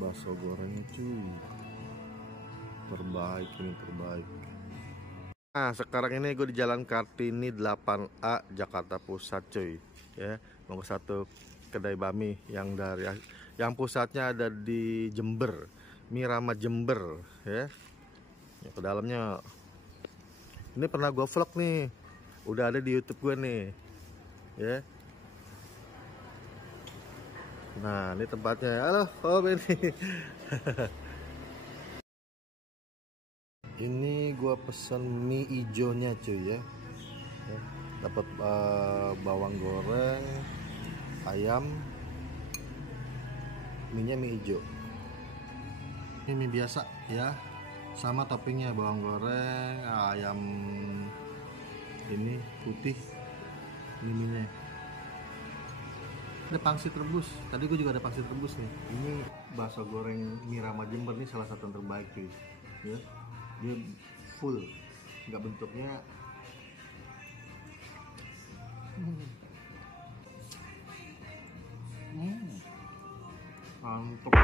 Bakso goreng cuy, terbaik ini, terbaik. Nah sekarang ini gue di Jalan Kartini 8A Jakarta Pusat cuy ya. Mau ke satu kedai bami yang pusatnya ada di Jember, Mirama Jember ya. Ya, ke dalamnya ini pernah gue vlog nih, udah ada di YouTube gue nih ya. Nah ini tempatnya. Halo Om ini. Ini gua pesen mie ijonya cuy ya. Dapat bawang goreng, ayam, mie-nya mie ijo. Ini mie biasa ya, sama toppingnya bawang goreng, ayam ini putih, ini mie-nya. Ada pangsit rebus. Tadi gue juga ada pangsit rebus nih. Ini bakso goreng Mirama Jember nih salah satu yang terbaik cuy. Ya, dia full, nggak bentuknya. Mantap.